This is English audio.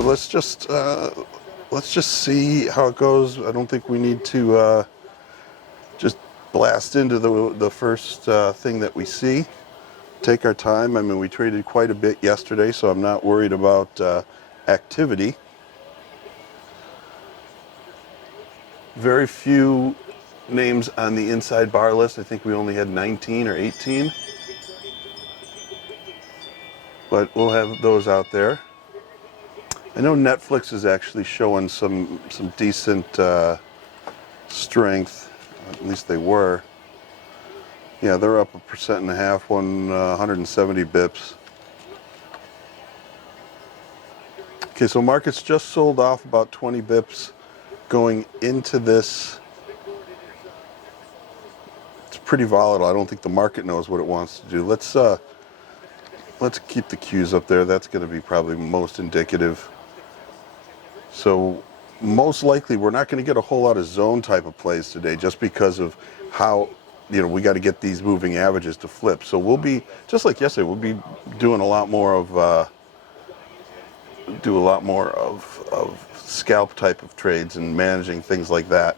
So let's just see how it goes. I don't think we need to just blast into the first thing that we see. Take our time. I mean, we traded quite a bit yesterday, so I'm not worried about activity. Very few names on the inside bar list. I think we only had 19 or 18. But we'll have those out there. I know Netflix is actually showing some decent strength. At least they were. Yeah, they're up 1.5%, 170 bips. Okay, so market's just sold off about 20 bips going into this. It's pretty volatile. I don't think the market knows what it wants to do. Let's keep the cues up there. That's going to be probably most indicative. So most likely we're not going to get a whole lot of zone type of plays today just because of how, we got to get these moving averages to flip. So we'll be, just like yesterday, we'll be doing a lot more of scalp type of trades and managing things like that.